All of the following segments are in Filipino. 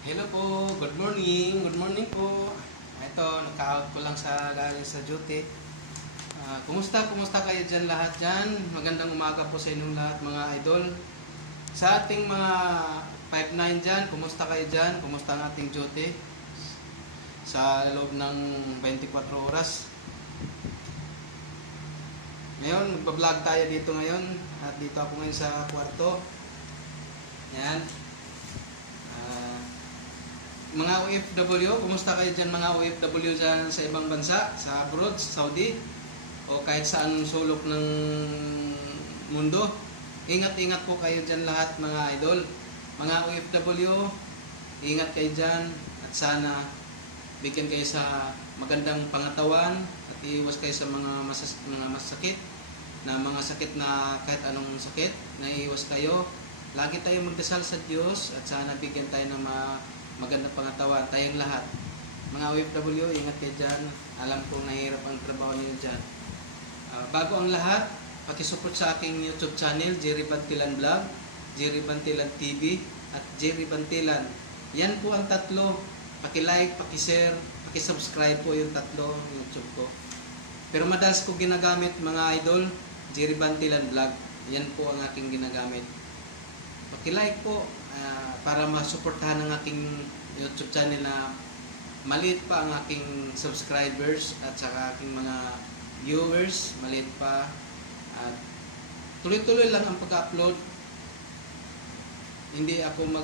Hello po, good morning. Good morning po. Ito, naka-out ko lang galing sa duty. Kumusta kayo dyan lahat dyan? Magandang umaga po sa inyong lahat mga idol. Sa ating mga 5-9 dyan, kumusta kayo dyan? Kumusta ang ating duty? Sa loob ng 24 oras. Ngayon, magbablog tayo dito ngayon. At dito ako ngayon sa kwarto. Yan. Mga OFW, kumusta kayo dyan mga OFW dyan sa ibang bansa, sa abroad, sa Saudi, o kahit saan sulok ng mundo. Ingat-ingat po kayo dyan lahat mga idol. Mga OFW, ingat kayo dyan at sana bigyan kayo sa magandang pangatawan at iwas kayo sa mga masakit mga sakit na kahit anong sakit, naiiwas kayo. Lagi tayo magdasal sa Diyos at sana bigyan tayo ng magandang pangatawan, tayong lahat. Mga OFW, ingat kayo dyan. Alam kong nahihirap ang trabaho niyo dyan. Bago ang lahat, pakisupport sa aking YouTube channel, Jerry Bantilan Vlog, Jerry Bantilan TV, at Jerry Bantilan. Yan po ang tatlo. Paki-like, paki-share, paki-subscribe po yung tatlo YouTube ko. Pero madalas ko ginagamit mga idol, Jerry Bantilan Vlog. Yan po ang aking ginagamit. Paki-like po para masuportahan ang aking YouTube channel na maliit pa ang aking subscribers at saka aking mga viewers, maliit pa. At tuloy-tuloy lang ang pag-upload. Hindi ako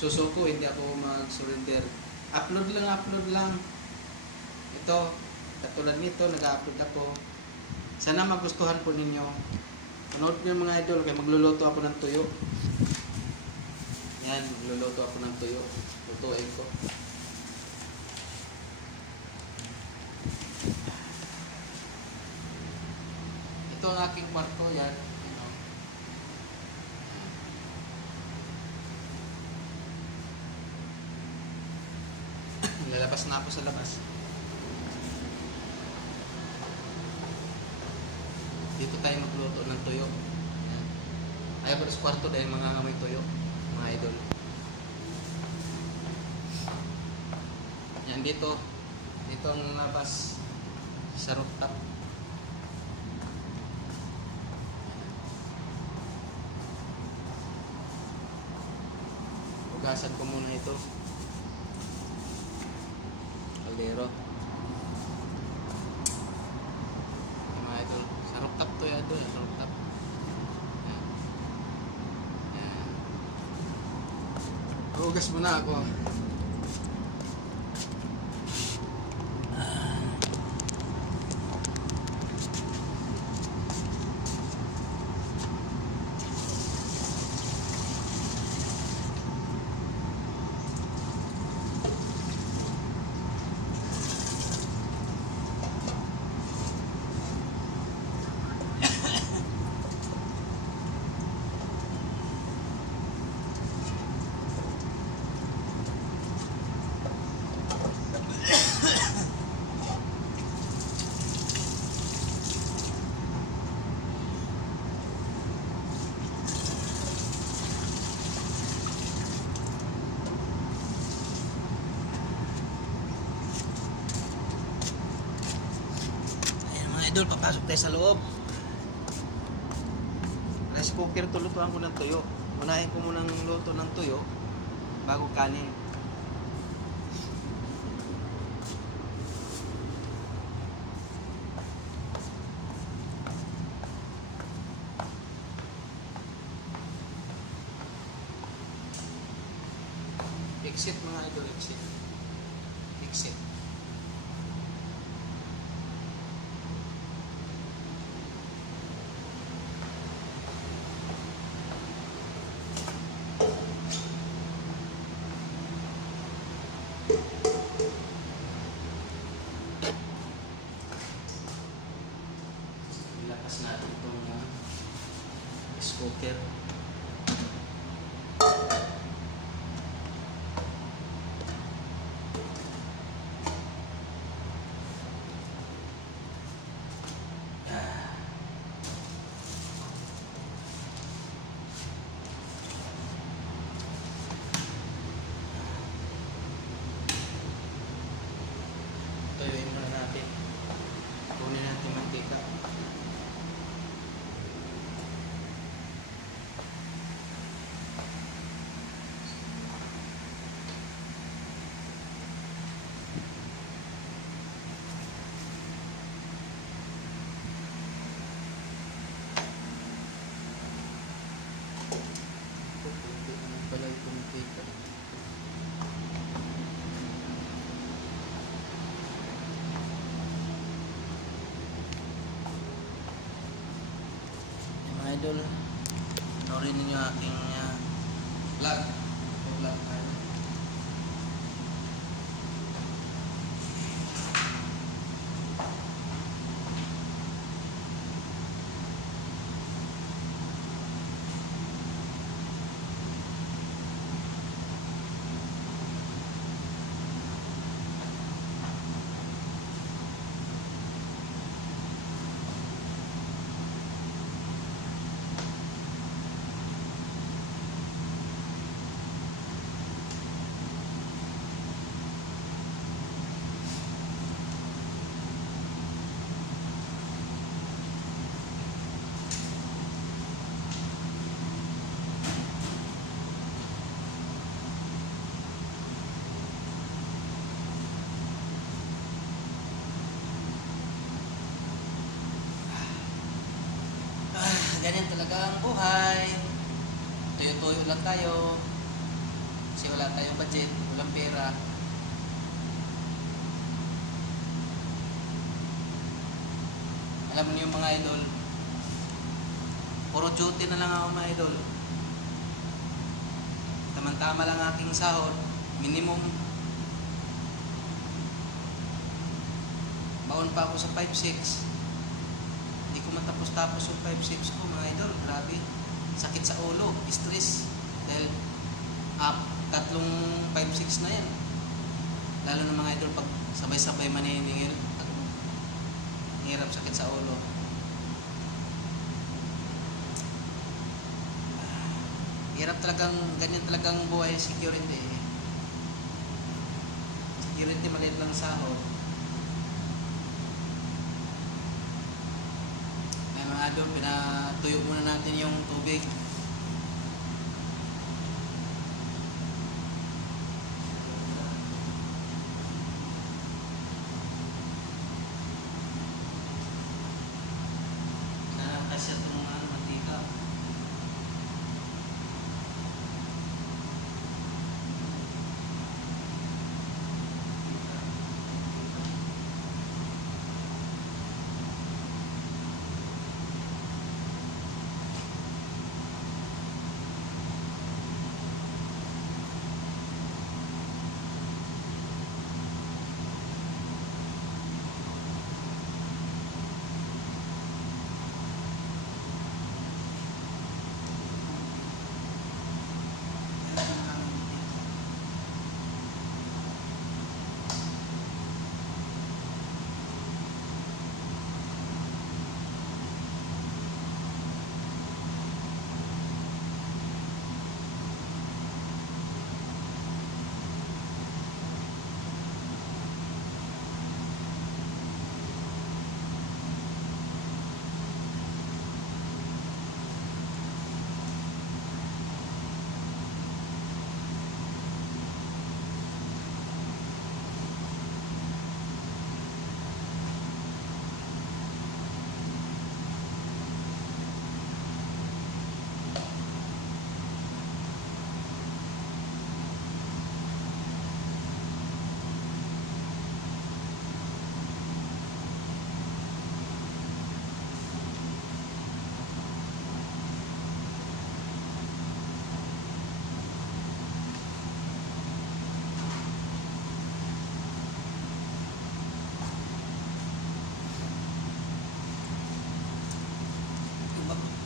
susuko, hindi ako mag-surrender. Upload lang. Ito, katulad nito, nag-upload ako. Sana magustuhan po ninyo. Panood nyo mga idol, kaya magluluto ako ng tuyo. Yan, magluluto ako ng tuyo. Lutuin ko. Ito ang aking kwarto, yan. Lalabas na ako sa labas. Dito tayo magluto ng tuyo. Yan. Ayaw ko sa kwarto dahil mangangamoy tuyo, mga idol. Yan dito. Dito ang labas sa rooftop. Hugasan ko muna ito. Kaldero. Mga idol. Sa rooftop to yan doon. Sa rooftop. Yan. Yan. Hugas muna ako. Idol, papasok tayo sa loob. Rice cooker to, lutuan ko ng tuyo. Unahin ko munang luto ng tuyo bago kanin. Exit mga idol, exit. Exit. Ilakas natin itong rice cooker. natin. Kunin natin mantika. Pala itong mantika. Mga idol, panoorin ninyo aking vlog. Vlog tayo. Ganyan talaga ang buhay. Tuyo-tuyo lang tayo. Kasi wala tayong budget, walang pera. Alam niyo mga idol, puro duty na lang ako mga idol. Tama-tama lang aking sahod. Minimum. Baon pa ako sa 5-6. Hindi ko matapos-tapos yung 5-6 ko mga idol. Grabe. Sakit sa ulo. Stress. Dahil tatlong 5-6 na yan. Lalo na mga idol pag sabay-sabay maniningil. Hirap, sakit sa ulo. Hirap talagang, ganyan talagang buhay security. Security maliit lang sahod. Mga idol, pinatuyo muna natin yung tubig. Kasi itong mantika.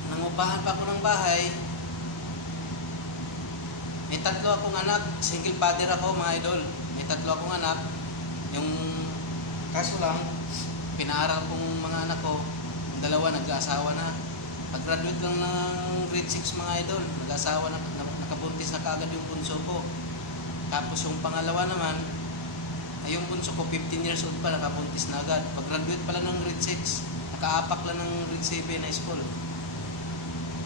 Nangupahan pa ako ng bahay. May 3 akong anak. Single father ako mga idol. May 3 akong anak. Yung kaso lang, pinaaral kong mga anak ko, 2 nag-aasawa na. Pag-graduate lang ng grade 6 mga idol, nag-aasawa na, nakabuntis na kaagad yung bunso ko. Tapos yung pangalawa naman, Ay, yung bunso ko, 15 years old pa, nakabuntis na agad. Pag-graduate pala ng grade 6, nakaapak lang ng grade 7 high school.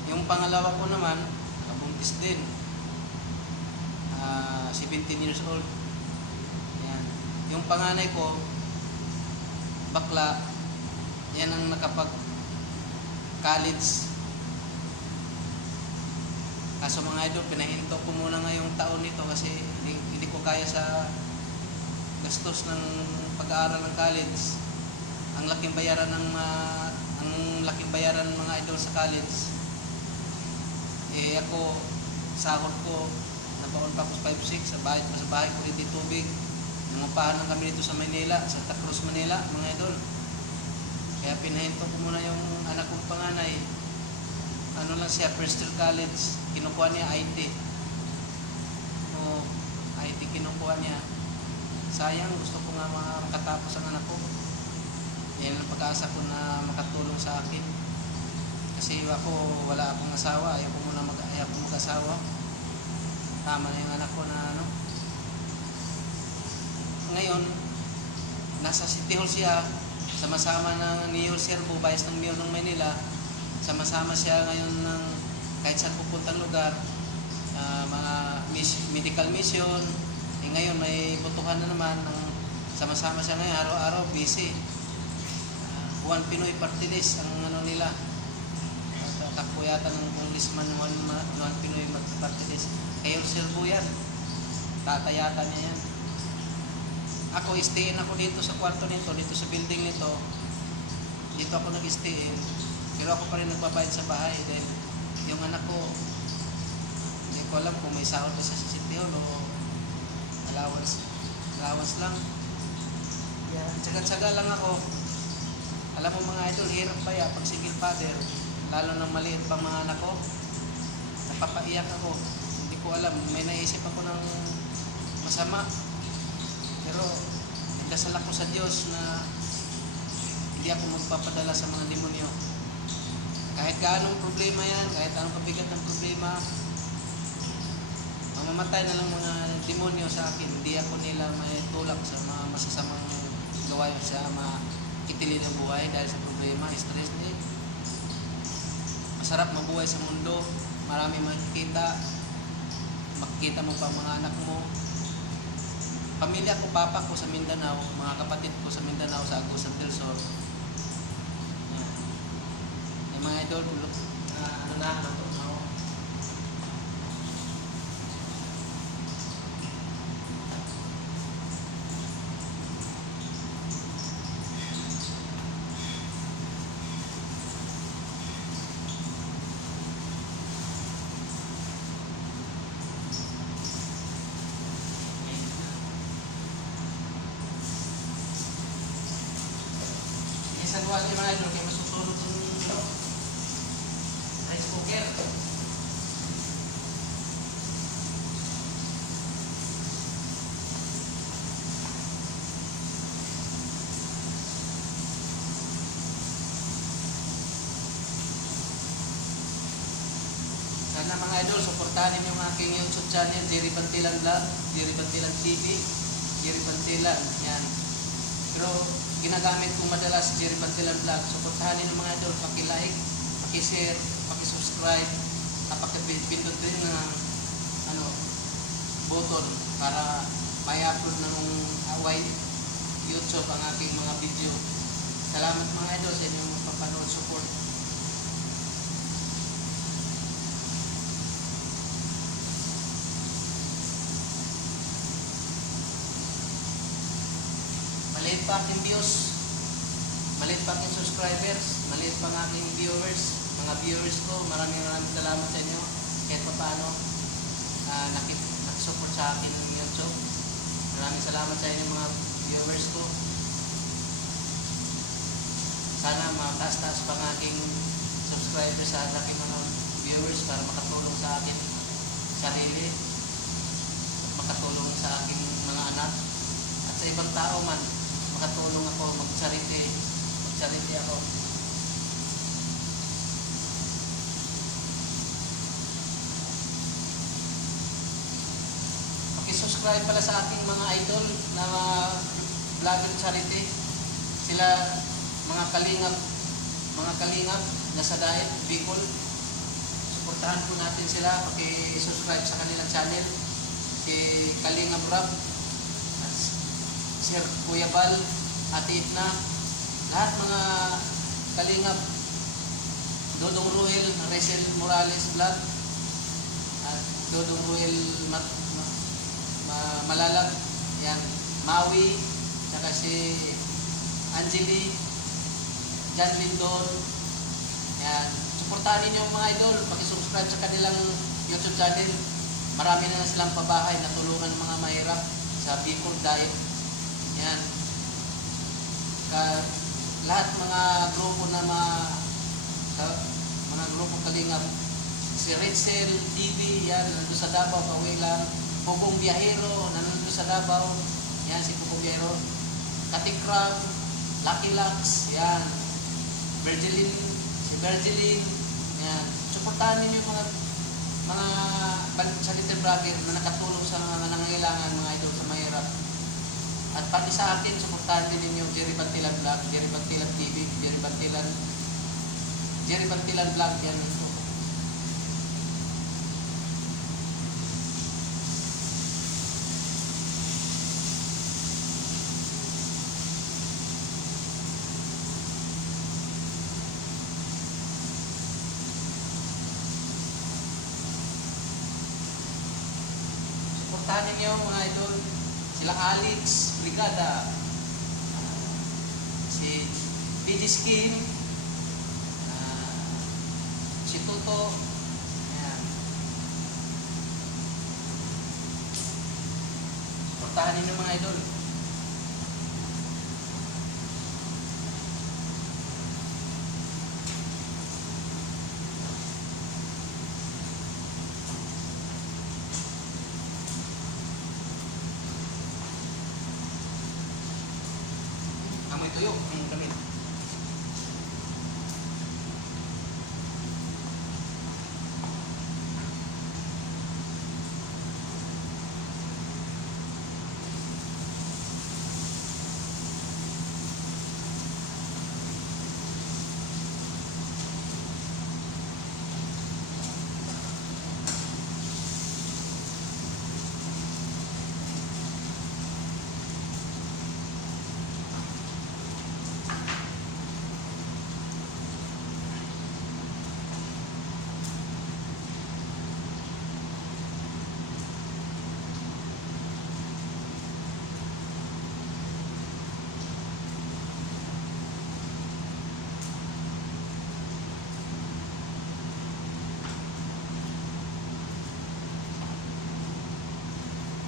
Yung pangalawa ko naman, nakabuntis din. 17 years old. Yan. Yung panganay ko, bakla, yan ang nakapag-college. Kaso mga idol, pinahinto ko muna ngayong taon nito kasi hindi ko kaya sa gastos ng pag-aaral ng college. Ang laking bayaran ng mga idol sa college. Ako, sahod ko, nabaon pa ako sa 5-6, sa bahay ko rin tubig. Nangupahan lang kami dito sa Manila, sa Santa Cruz, Manila, mga idol. Kaya pinahinto ko muna yung anak kong panganay. Ano lang siya, first year college. Kinukuha niya IT. IT kinukuha niya. Sayang, gusto ko nga makatapos ang anak ko. Yan ang pag-asa ko na makatulong sa akin. Kasi ako, wala akong asawa. Ayaw ko mag-asawa. Tama na yung anak ko na ano. Ngayon, nasa City Hall siya. Sama-sama ng Mayor Serbo, Vice ng Mayor ng Manila. Sama-sama siya ngayon ng kahit saan pupuntang lugar. Mga medical mission. Ngayon may butuhan na naman ng sama-sama siya ngayon, araw-araw busy. One Pinoy Party List ang ano nila. Takbo yata ng congressman One Pinoy Party List. Kayo Serbo yan. Tatayata niya yan. Ako, stayin ako dito sa kwarto nito, dito sa building nito. Dito ako nag-stayin. Pero ako pa rin nagbabayad sa bahay dahil yung anak ko, hindi ko alam kung may sahod pa sa City Hall o allowance lang. Tsaga-tsaga lang ako. Alam mo mga idol, hirap pa ya pag single father, lalo na maliit pang mga anak ko. Napapaiyak ako. Hindi ko alam, may naisip ako ng masama. Pero nagdasal ako sa Diyos na hindi ako magpapadala sa mga demonyo. Kahit gaanong problema yan, kahit anong kabigat ng problema, mamamatay na lang mga demonyo sa akin. Hindi ako nila may tulak sa mga masasamang gawain sa mga kitili ng buhay dahil sa problema, stress din. Masarap mabuhay sa mundo, marami makikita mo pa mga anak mo. Pamilya ko, papa ko sa Mindanao, mga kapatid ko sa Mindanao, sa Agusan del Sur. Yung mga idol, ano na ako. Isang buwan yung mga idol, kaya masusunod yung rice cooker. Sana mga idol, suportahan yung aking YouTube channel, Jerry Bantilan Vlog, Jerry Bantilan TV, Jerry Bantilan, yan. Pero ginagamit kong madalas Jerry Bantilan Vlog. Suportahan niyo mga idol, paki-like, paki-share, paki-subscribe, at paki-pindot din ng button para may upload ng white YouTube ang aking mga video. Salamat mga idol sa inyong papanood, support. Maliit pa aking views, maliit pa aking subscribers, maliit pa ang aking viewers, mga viewers ko, maraming salamat sa inyo kahit pa paano nakisupport sa akin ng YouTube. Maraming salamat sa inyo mga viewers ko. Sana mataas-taas pa ang aking subscribers sa aking mga viewers para makatulong sa akin sarili at makatulong sa aking mga anak at sa ibang tao man. Makatulong ako, mag-charity ako. Paki-subscribe mag-subscribe pala sa ating mga idol na mga vlogger charity. Sila mga kalingap na sa Daet, Bicol. Suportahan po natin sila, paki-subscribe sa kanilang channel. Si Kalingap Rab, at Sir Kuya Bal, Ate Itna, lahat mga kalingap, Dodong Ruel, Resel Morales Vlog, at Dodong Ruel Malalag, yan, Maui, saka si Angeli, Jan Lindon, yan. Suportahan ninyo mga idol, paki-subscribe sa kanilang YouTube channel. Marami na silang pabahay na tulungan ng mga mahirap sa Bicol Daet. Yan. Lahat mga grupo na mga grupo kalingap. Si Rachel TV, yan, nandun sa Davao, pauwi lang. Pugong Biyahero, nandun sa Davao. Yan, si Pugong Biyahero. Katikram, Lucky Lux, yan. Si Virgilin, yan. Suportahan ninyo mga charity vlogger na nakatulong sa mga nangangailangan, mga idol sa mahirap. At pati sa akin, suportahan din ninyo Jerry Bantilan Vlog, Jerry Bantilan TV, Jerry Bantilan Vlog, yan. Suportahan ninyo mga idol, sila Alex Brigada, si BD Skin, si Tuto, ayan. Suportahan ninyo mga idol. Amoy tuyo ang gamit.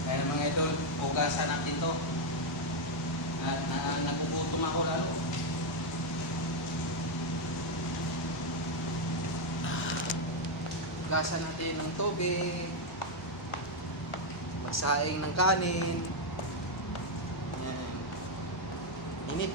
Kaya mga idol, hugasan natin to. At nagugutom ako lalo. Hugasan natin ng tubig. Magsaing ng kanin. Yan. Init.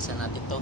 Asa natin to.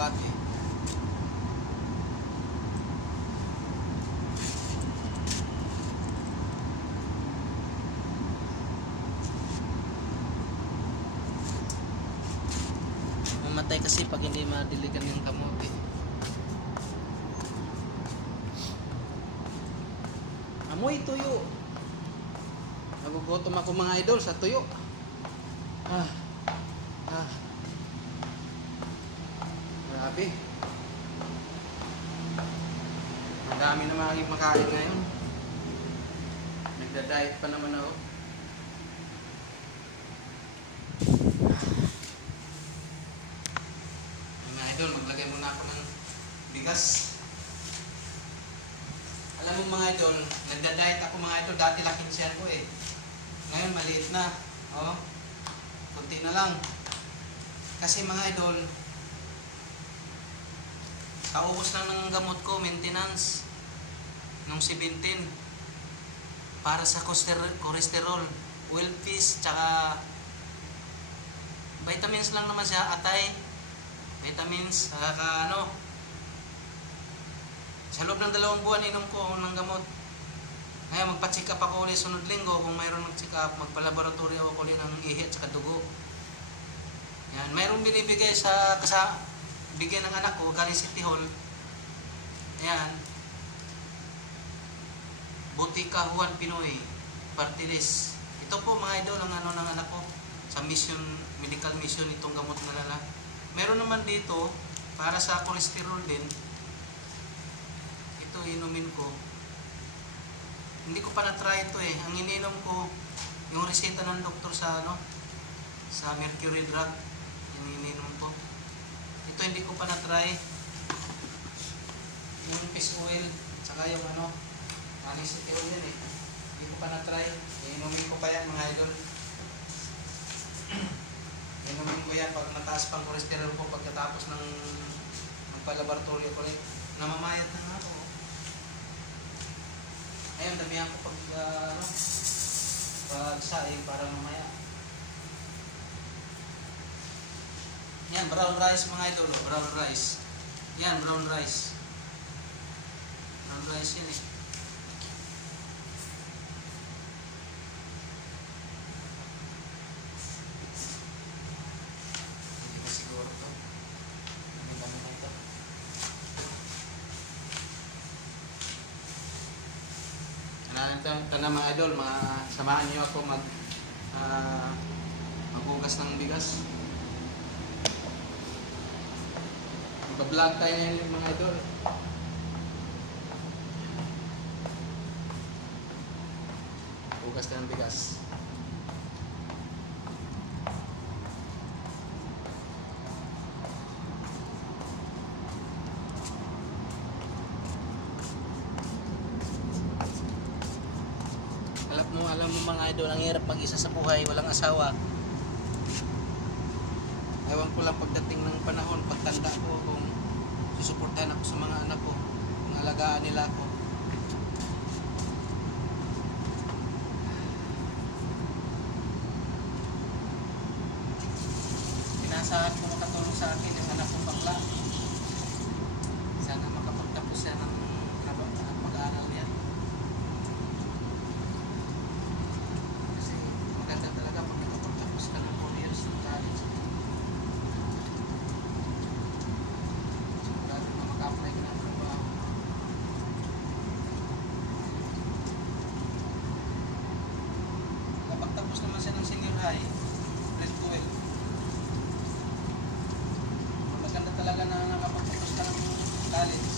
bati. Mamatay kasi pag hindi madiligan yung kamote. Amoy tuyo. Nagugutom ako mga idol sa tuyo. Grabe. Ang dami na makain ngayon. Nagda-diet pa naman ako. Mga idol, maglagay muna ako ng bigas. Alam mo mga idol, nagda-diet ako mga idol. Dati laking siyan ko eh. Ngayon maliit na. Oh. Kunti na lang. Kasi mga idol, kaubos lang ng gamot ko, maintenance nung 17 para sa cholesterol, oil fish, tsaka vitamins lang naman siya, atay, vitamins, saka ano, sa loob ng 2 buwan inom ko ng gamot. Ngayon magpa-check up ako ulit sunod linggo, kung mayroon mag-check up, magpa-laboratorio ako ulit ng ihi at saka dugo. Yan, mayroong binibigay sa bigyan ng anak ko galing City Hall. Ayan, Butika Juan Pinoy Party List. Ito po mga idol ang ano ng anak ko sa mission, medical mission, itong gamot na lala. Meron naman dito para sa cholesterol din. Ito inumin ko. Hindi ko pa na-try ito eh. Ang ininom ko yung reseta ng doktor sa ano, sa Mercury Drug. Yung ininom ko. Ito hindi ko pa na-try. Yung fish oil, saka yung ano, anisete oil yan eh. Hindi ko pa na-try. Inumin ko pa yan mga idol. Inumin ko yan pag mataas pang cholesterol ko pagkatapos ng magpa-laboratorio ko rin. Namamayat na nga ako. Ayun, damihan ko pag saing para mamaya. Yan, brown rice mga idol, brown rice. Yan, brown rice. Brown rice yun eh. Hindi ba siguro to? Hindi kami na ito. Ito na mga idol, samahan niyo ako maghugas ng bigas. Mag-vlog tayo ngayon mga idol. Hugas tayo ng bigas. Alam mo mga idol, ang hirap mag-isa sa buhay, walang asawa. Ewan ko lang pagdating ng panahon, pagtanda ko, kung susuportahan ako sa mga anak ko, kung alagaan nila ako. Pinasahan ko makatulong sa akin yung anak kong bakla. Sana makapagtapos siya ng mag-aaral niya. Kasi maganda talaga pag nakapagtapos ka ng 4 years ng college. Sigurado na maka-apply ka ng trabaho. Kapag tapos naman siya ng senior high, grade 12, maganda talaga na nakapagtapos ka ng college.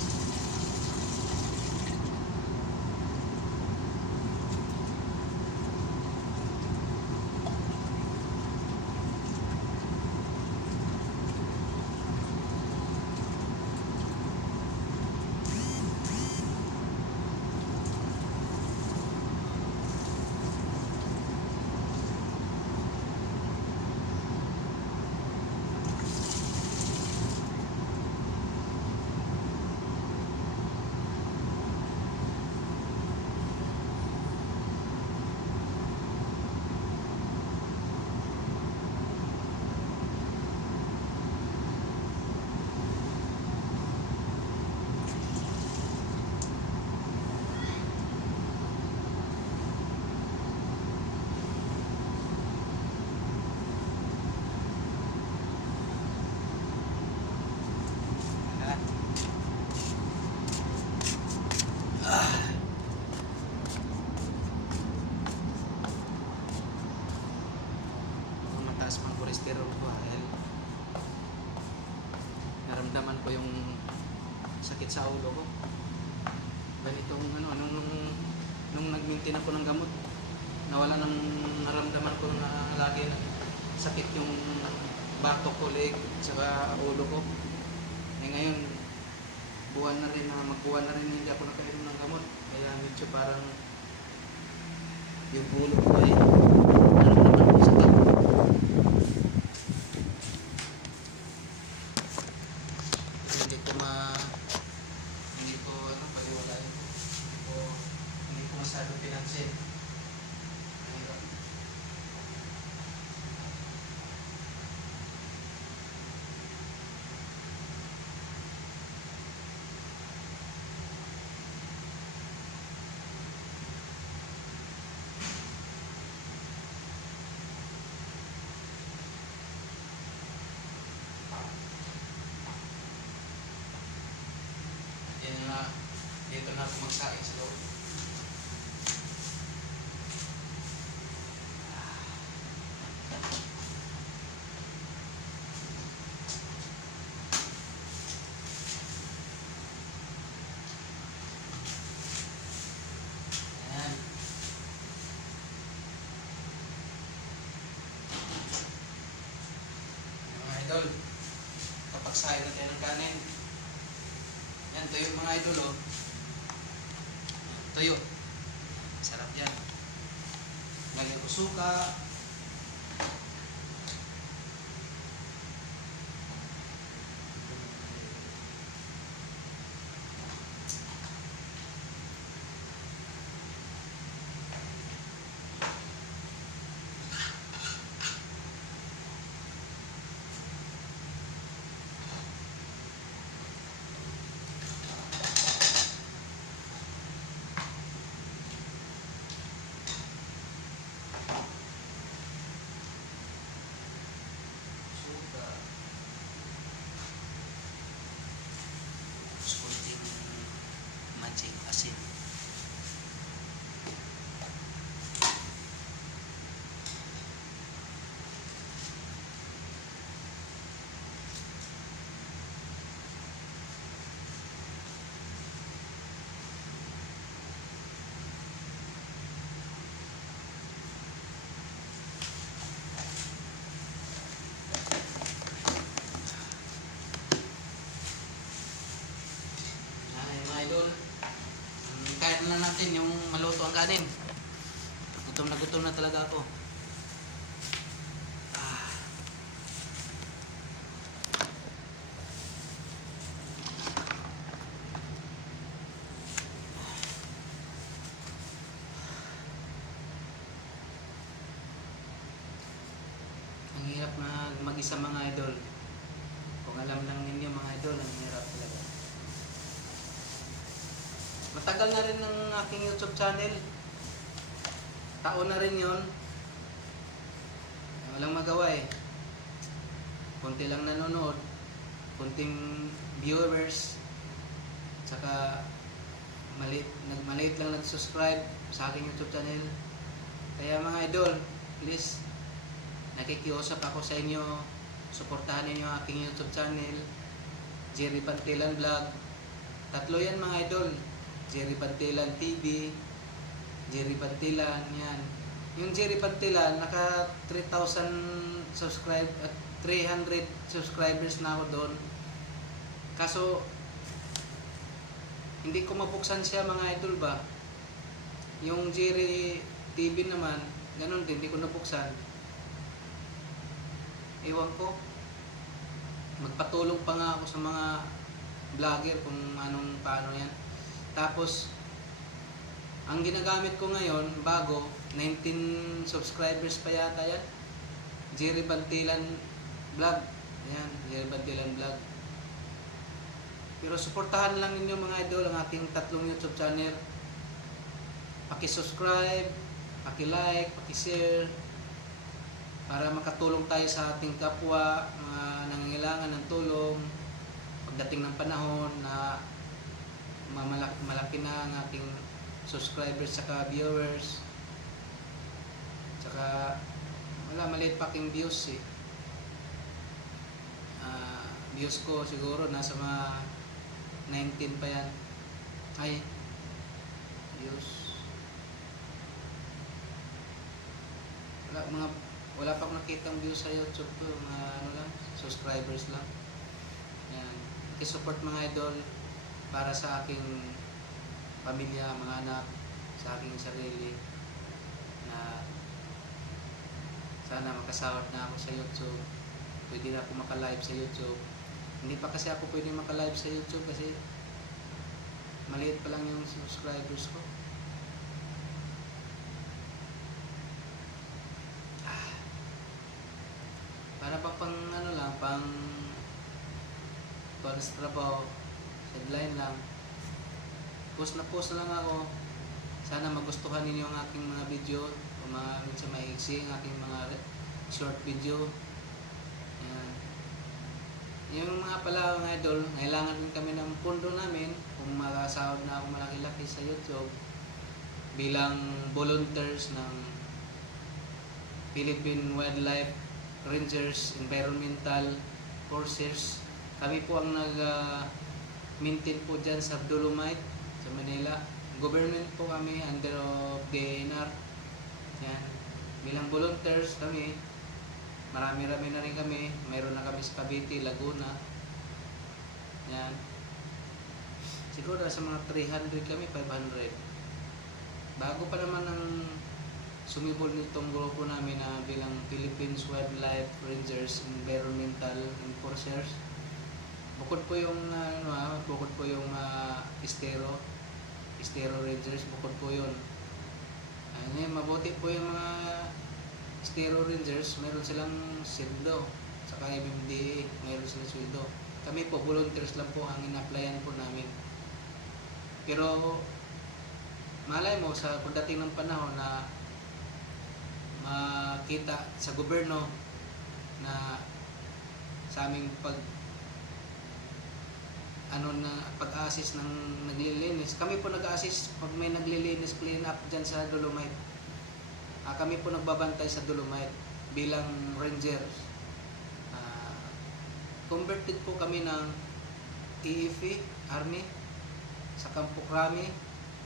naramdaman ko yung sakit sa ulo ko. Ganitong nung nag-maintain ako ng gamot, nawala nang naramdaman ko na lagi na sakit yung batok ko, leg, saka ulo ko. Ngayon, magbuwan na rin hindi ako nakainom ng gamot. Kaya medyo parang yung ulo ko ay naramdaman ko sakit. Hindi ko masyado pinansin. Dito na ako magsaing sa loob. Ayan. Mga idol, kapagsahin na tayo ng kanin. Yan, tuyo mga idol, oh. Tuyo. Sarap yan. Lagyan ko suka. Magic asin. Mga idol, kaya na natin yung maluto ang kanin. Gutom na talaga ako. Ang hirap na mag-isa mga idol. Kung alam lang ninyo mga idol, ang hirap talaga. Matagal na rin ng aking YouTube channel. Taon na rin yun. Walang magawa eh. Kunti lang nanonood. Kunting viewers. Saka maliit lang nag-subscribe sa aking YouTube channel. Kaya mga idol, please, nakikiusap ako sa inyo. Suportahan ninyo aking YouTube channel. Jerry Pantilan Vlog. Tatlo yan mga idol. Jerry Pantilan TV, Jerry Pantilan, yan. Yung Jerry Pantilan, naka 3,000 subscribe at 300 subscribers na ako doon. Kaso, hindi ko mabuksan siya mga idol ba. Yung Jerry TV naman, ganun din, hindi ko nabuksan. Ewan ko. Magpatulong pa nga ako sa mga vlogger kung paano yan. Tapos, ang ginagamit ko ngayon, bago, 19 subscribers pa yata yan. Jerry Pantilan Vlog. Ayan, Jerry Pantilan Vlog. Pero suportahan lang ninyo mga idol ang ating tatlong YouTube channel. Paki-subscribe, paki-like, paki-share, para makatulong tayo sa ating kapwa, mga nangangailangan ng tulong pagdating ng panahon na malaki na ang ating subscribers saka viewers. Saka wala, maliit pa aking views eh. views ko siguro nasa mga 19 pa yan. Ay, views. Wala pa akong nakitang views sa YouTube ko, mga ano lang, subscribers lang. Yan. I-support mga idol para sa aking pamilya, mga anak, sa aking sarili, na sana makasahod na ako sa YouTube. Pwede na ako maka-live sa YouTube. Hindi pa kasi ako pwede maka-live sa YouTube kasi maliit pa lang yung subscribers ko. Para pa pang ano lang, pang sa trabaho, headline lang. Post na lang ako. Sana magustuhan ninyo ang aking mga video, o mga minsan maiksi ang aking mga short video. Yan. Yung mga pala mga idol, kailangan din kami ng pondo namin kung makasahod na ako malaki-laki sa YouTube bilang volunteers ng Philippine Wildlife Rangers Environmental Forces. Kami po ang nag-maintain po dyan sa Dolomite, sa Manila. Government po kami under of DNR. Yan. Bilang volunteers kami, marami-rami na rin kami. Mayroon na kami sa Cavite, Laguna. Yan. Siguro sa mga 300 kami, 500. Bago pa naman ang sumibol nitong grupo namin na bilang Philippines Wildlife Rangers Environmental Enforcers. Bukod po yung Estero Rangers, bukod po yun. Mabuti po yung mga Estero Rangers, meron silang sweldo. Saka MMDA, meron silang sweldo. Kami po, volunteers lang po ang in-applyan po namin. Pero, malay mo, sa pagdating ng panahon na makita sa gobyerno na sa aming pag-assist ng naglilinis. Kami po nag-assist pag may naglilinis, clean up dyan sa Dolomite. Kami po nagbabantay sa Dolomite bilang rangers. Converted po kami ng TFE, Army, sa Campo Crame,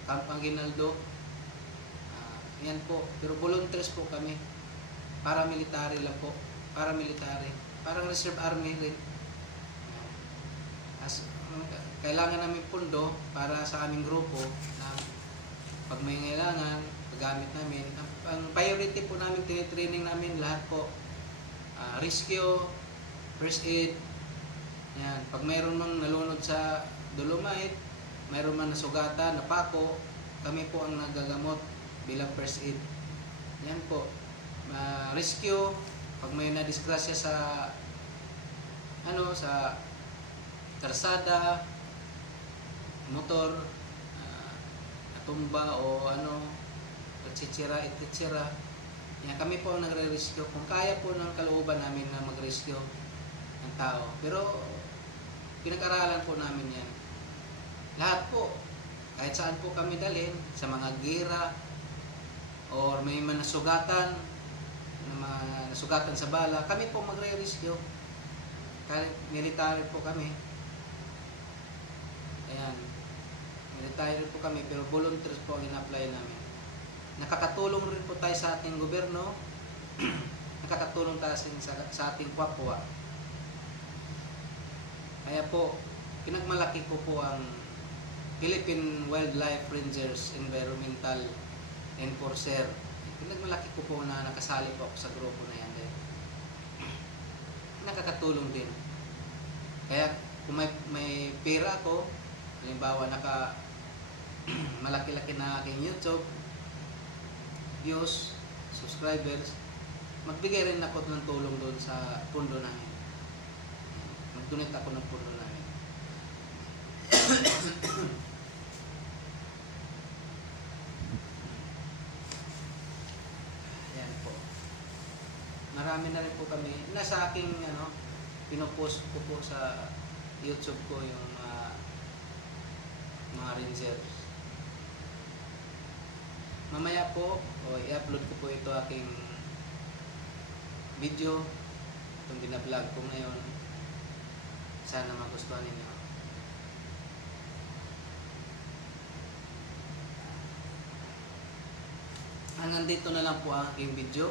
Camp Aguinaldo. Yan po. Pero volunteers po kami. Paramilitary lang po. Paramilitary. Parang reserve army rin. Kailangan namin pondo para sa aming grupo na pag may kailangan, paggamit namin. Ang priority po namin, tinitraining namin lahat po. Rescue, first aid. Yan. Pag mayroon mang nalunod sa Dolomite, mayroon man nasugatan, napako, kami po ang nagagamot bilang first aid. Yan po. Rescue, pag may nadisgrasya sa sa karsada, motor, natumba o etc. Yan, kami po ang nagre-rescue. Kung kaya po ng kalooban namin na mag-rescue ng tao. Pero pinag-aralan po namin yan. Lahat po, kahit saan po kami dalhin, sa mga gira, or may mga nasugatan, sa bala, kami po magre-rescue. Kahit military po kami. Ayan. Military po kami, pero volunteers po ang in-apply namin. Nakakatulong rin po tayo sa ating gobyerno. Nakakatulong tayo sa ating kapwa. Kaya po, pinagmalaki ko po ang Philippine Wildlife Rangers Environmental Enforcer. Pinagmalaki ko po na nakasali po ako sa grupo na yan. Nakakatulong din. Kaya kung may pera ako, halimbawa malaki-laki na aking YouTube views, subscribers, magbigay rin ako ng tulong doon sa pundo namin. Mag-donate ako ng pundo namin. Ayan po. Marami na rin po kami. Nasa aking pinopost ko po sa YouTube ko yung mga rangers. Mamaya po, i-upload ko po ito aking video, itong binablog ko ngayon Sana magustuhan ninyo. Hanggang dito na lang po ang aking video.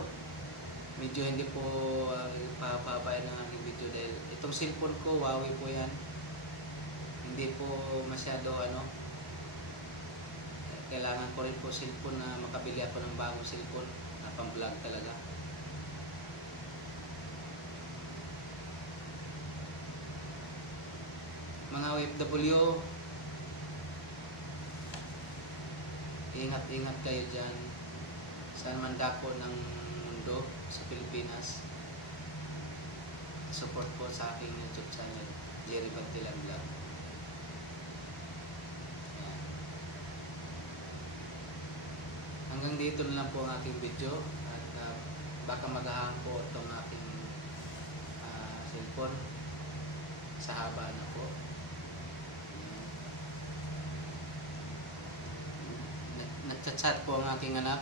Medyo hindi po papabayan ng aking video dahil itong cellphone ko, Huawei po yan. Hindi po masyado kailangan ko rin po cellphone na makabili ako ng bagong cellphone na pang vlog talaga. Mga OFW, ingat-ingat kayo dyan saan man dako ng mundo sa Pilipinas. Support po sa aking YouTube channel, Jerry Bantilan Vlog. Ayan. Hanggang dito na lang po ang aking video at baka maghahang po itong aking cellphone sa haba na po. Nagchat-chat po ang aking anak.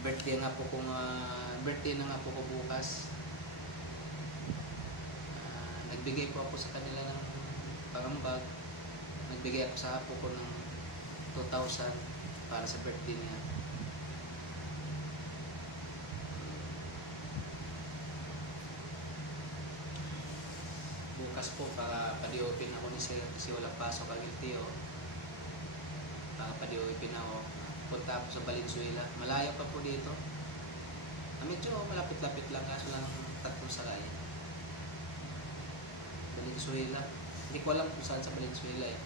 Birthday na nga po ko bukas. Nagbigay po ako sa kanila ng pangambag. Nagbigay ako sa apo ko ng 2,000 para sa birthday niya. Bukas po para pa-di-open ako ni Sir kasi walang pasok ang LTO. Pa-di-open ako. Punta ako sa Valenzuela. Malayo pa po dito. Medyo malapit-lapit lang kaso lang 3 sakay. Valenzuela. Hindi ko alam kung saan sa Valenzuela eh.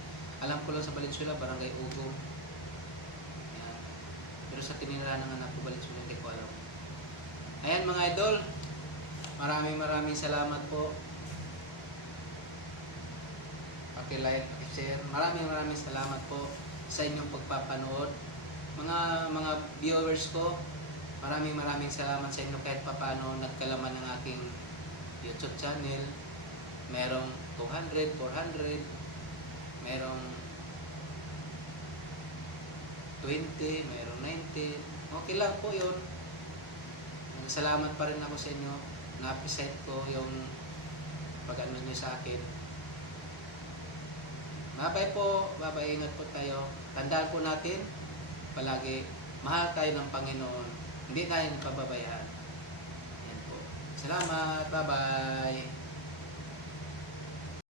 Alam ko lang sa Valenzuela, Barangay Ugo. Ayan. Pero sa tinirahan ng anak ko, Valenzuela, hindi ko alam. Ayan mga idol. Maraming salamat po. Paki-like, paki-share. Maraming salamat po sa inyong pagpapanood. Mga viewers ko, maraming salamat sa inyo kahit papano nagkalaman ng aking YouTube channel. Merong 200, 400, merong 20, merong 90. Okay lang po yun. Salamat pa rin ako sa inyo. Na-appreciate ko yung pag-ano nyo sa akin. Bye po. Bye, ingat po tayo. Tandaan po natin, palagi, mahal tayo ng Panginoon. Hindi tayo pababayaan. Yan po. Salamat. Bye-bye.